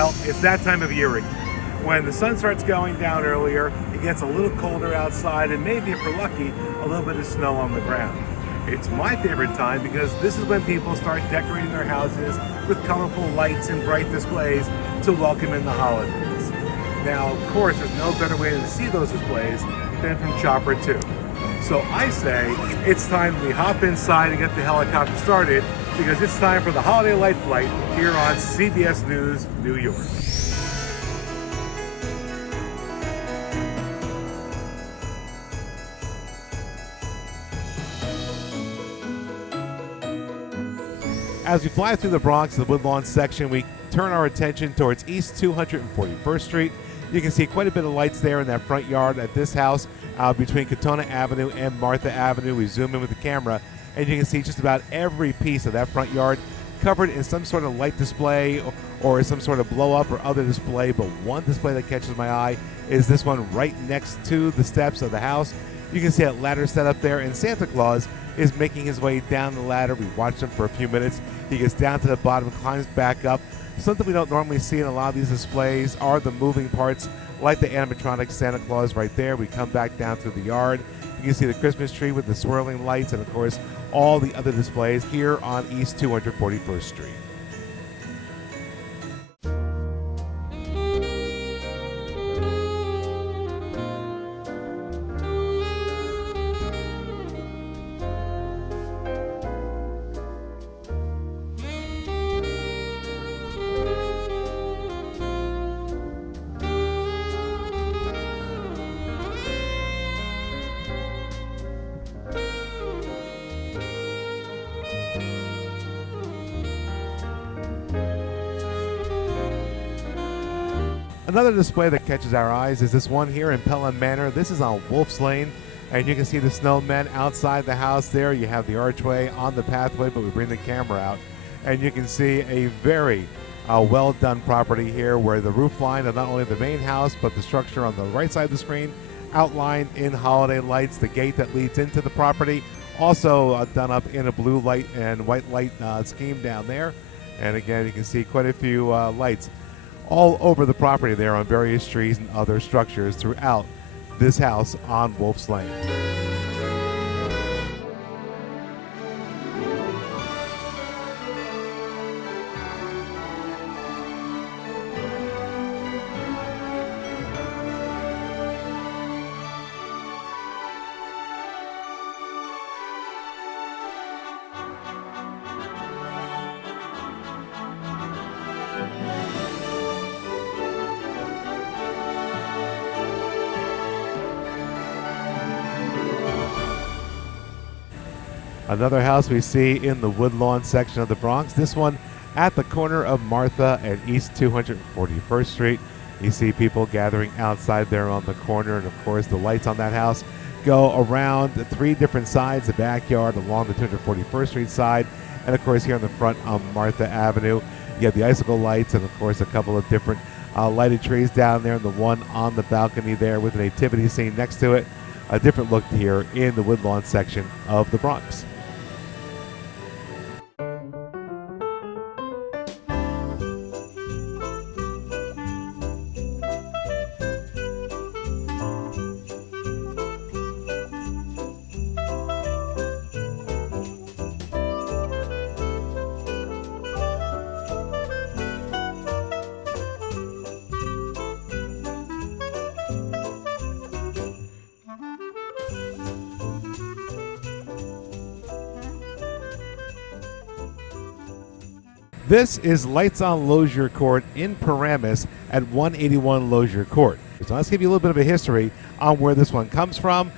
Well, it's that time of year again. When the sun starts going down earlier, it gets a little colder outside, and maybe, if we're lucky, a little bit of snow on the ground. It's my favorite time because this is when people start decorating their houses with colorful lights and bright displays to welcome in the holidays. Now, of course, there's no better way to see those displays than from Chopper 2. So I say it's time we hop inside and get the helicopter started because it's time for the Holiday Light Flight here on CBS News New York. As we fly through the Bronx, the Woodlawn section, we turn our attention towards East 241st Street. You can see quite a bit of lights there in that front yard at this house between Katona Avenue and Martha Avenue. We zoom in with the camera, and you can see just about every piece of that front yard covered in some sort of light display or some sort of blow-up or other display. But one display that catches my eye is this one right next to the steps of the house. You can see that ladder set up there, and Santa Claus is making his way down the ladder. We watched him for a few minutes. He gets down to the bottom, climbs back up. Something we don't normally see in a lot of these displays are the moving parts, like the animatronic Santa Claus right there. We come back down through the yard. You can see the Christmas tree with the swirling lights and, of course, all the other displays here on East 241st Street. Another display that catches our eyes is this one here in Pelham Manor. This is on Wolf's Lane, and you can see the snowmen outside the house there. You have the archway on the pathway, but we bring the camera out, and you can see a very well done property here where the roof line of not only the main house, but the structure on the right side of the screen outlined in holiday lights. The gate that leads into the property also done up in a blue light and white light scheme down there. And again, you can see quite a few lights all over the property there on various trees and other structures throughout this house on Wolf's Lane. Another house we see in the Woodlawn section of the Bronx. This one at the corner of Martha and East 241st Street. You see people gathering outside there on the corner, and of course the lights on that house go around the three different sides, the backyard along the 241st Street side, and of course here on the front on Martha Avenue. You have the icicle lights and of course a couple of different lighted trees down there, and the one on the balcony there with a nativity scene next to it. A different look here in the Woodlawn section of the Bronx. This is Lights on Lozier Court in Paramus at 181 Lozier Court. So let's give you a little bit of a history on where this one comes from.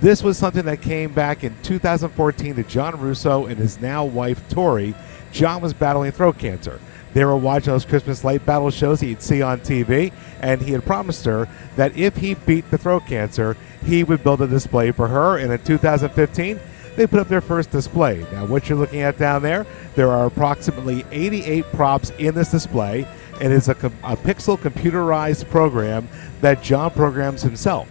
This was something that came back in 2014 to John Russo and his now wife, Tori. John was battling throat cancer. They were watching those Christmas light battle shows he'd see on TV, and he had promised her that if he beat the throat cancer, he would build a display for her. And in 2015, they put up their first display. Now, what you're looking at down there are approximately 88 props in this display, and it's a pixel computerized program that John programs himself.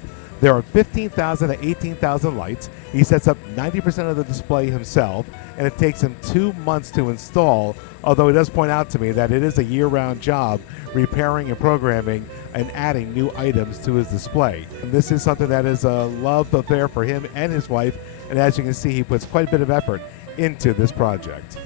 There are 15,000 to 18,000 lights. He sets up 90% of the display himself, and it takes him 2 months to install, although he does point out to me that it is a year-round job repairing and programming and adding new items to his display. And this is something that is a love affair for him and his wife, and as you can see, he puts quite a bit of effort into this project.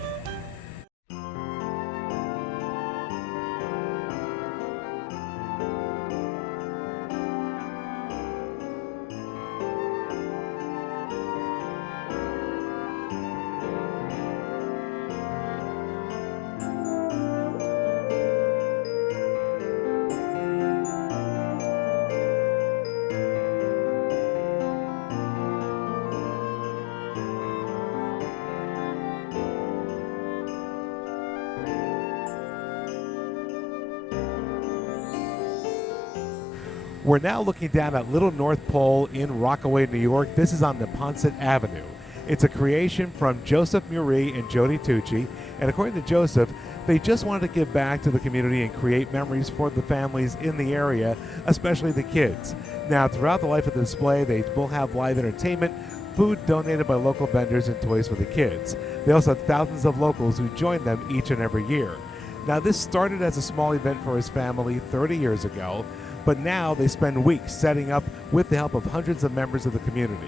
We're now looking down at Little North Pole in Rockaway, New York. This is on Neponset Avenue. It's a creation from Joseph Murray and Jody Tucci, and according to Joseph, they just wanted to give back to the community and create memories for the families in the area, especially the kids. Now, throughout the life of the display, they will have live entertainment, food donated by local vendors, and toys for the kids. They also have thousands of locals who join them each and every year. Now, this started as a small event for his family 30 years ago, but now they spend weeks setting up with the help of hundreds of members of the community.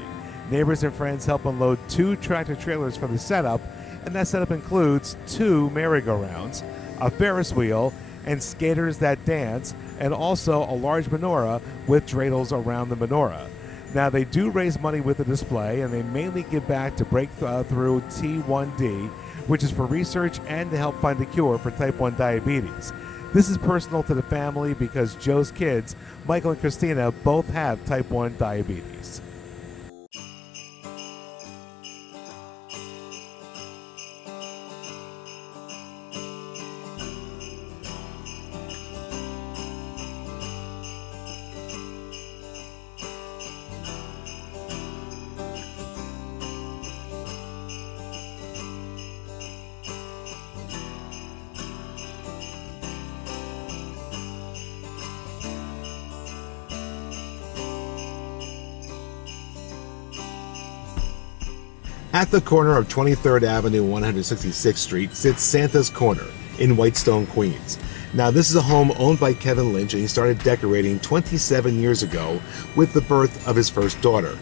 Neighbors and friends help unload 2 tractor trailers for the setup, and that setup includes 2 merry-go-rounds, a Ferris wheel, and skaters that dance, and also a large menorah with dreidels around the menorah. Now, they do raise money with the display, and they mainly give back to Breakthrough T1D, which is for research and to help find a cure for type 1 diabetes. This is personal to the family because Joe's kids, Michael and Christina, both have type 1 diabetes. At the corner of 23rd Avenue and 166th Street sits Santa's Corner in Whitestone, Queens. Now, this is a home owned by Kevin Lynch, and he started decorating 27 years ago with the birth of his first daughter.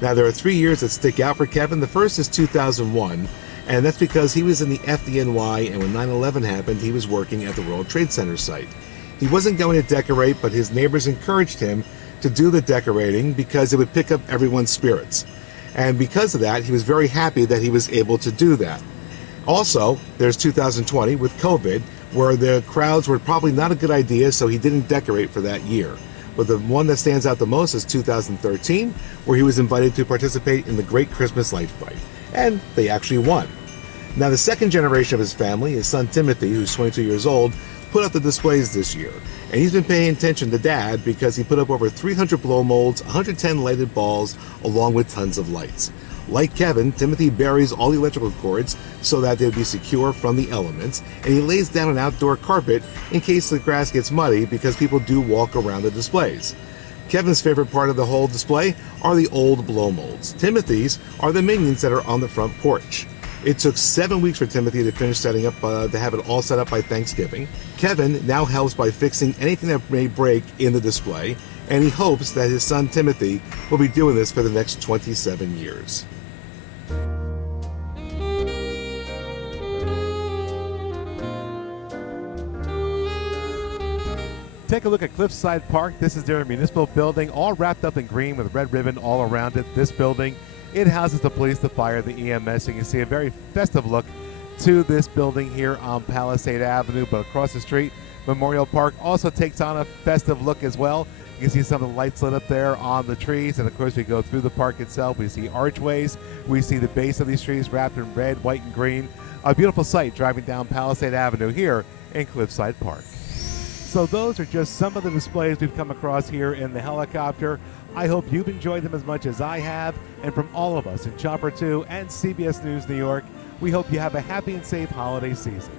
Now, there are 3 years that stick out for Kevin. The first is 2001, and that's because he was in the FDNY, and when 9/11 happened, he was working at the World Trade Center site. He wasn't going to decorate, but his neighbors encouraged him to do the decorating because it would pick up everyone's spirits. And because of that, he was very happy that he was able to do that. Also, there's 2020 with COVID, where the crowds were probably not a good idea, so he didn't decorate for that year. But the one that stands out the most is 2013, where he was invited to participate in the Great Christmas Light Fight. And they actually won. Now, the second generation of his family, his son Timothy, who's 22 years old, put up the displays this year. And he's been paying attention to Dad because he put up over 300 blow molds, 110 lighted balls, along with tons of lights. Like Kevin, Timothy buries all the electrical cords so that they'll be secure from the elements, and he lays down an outdoor carpet in case the grass gets muddy because people do walk around the displays. Kevin's favorite part of the whole display are the old blow molds. Timothy's are the minions that are on the front porch. It took 7 weeks for Timothy to finish setting up, to have it all set up by Thanksgiving. Kevin now helps by fixing anything that may break in the display, and he hopes that his son Timothy will be doing this for the next 27 years. Take a look at Cliffside Park. This is their municipal building, all wrapped up in green with red ribbon all around it. This building, it houses the police, the fire, the EMS. You can see a very festive look to this building here on Palisade Avenue, but across the street, Memorial Park also takes on a festive look as well. You can see some of the lights lit up there on the trees, and of course we go through the park itself. We see archways, we see the base of these trees wrapped in red, white, and green. A beautiful sight driving down Palisade Avenue here in Cliffside Park. So those are just some of the displays we've come across here in the helicopter. I hope you've enjoyed them as much as I have, and from all of us in Chopper 2 and CBS News New York, we hope you have a happy and safe holiday season.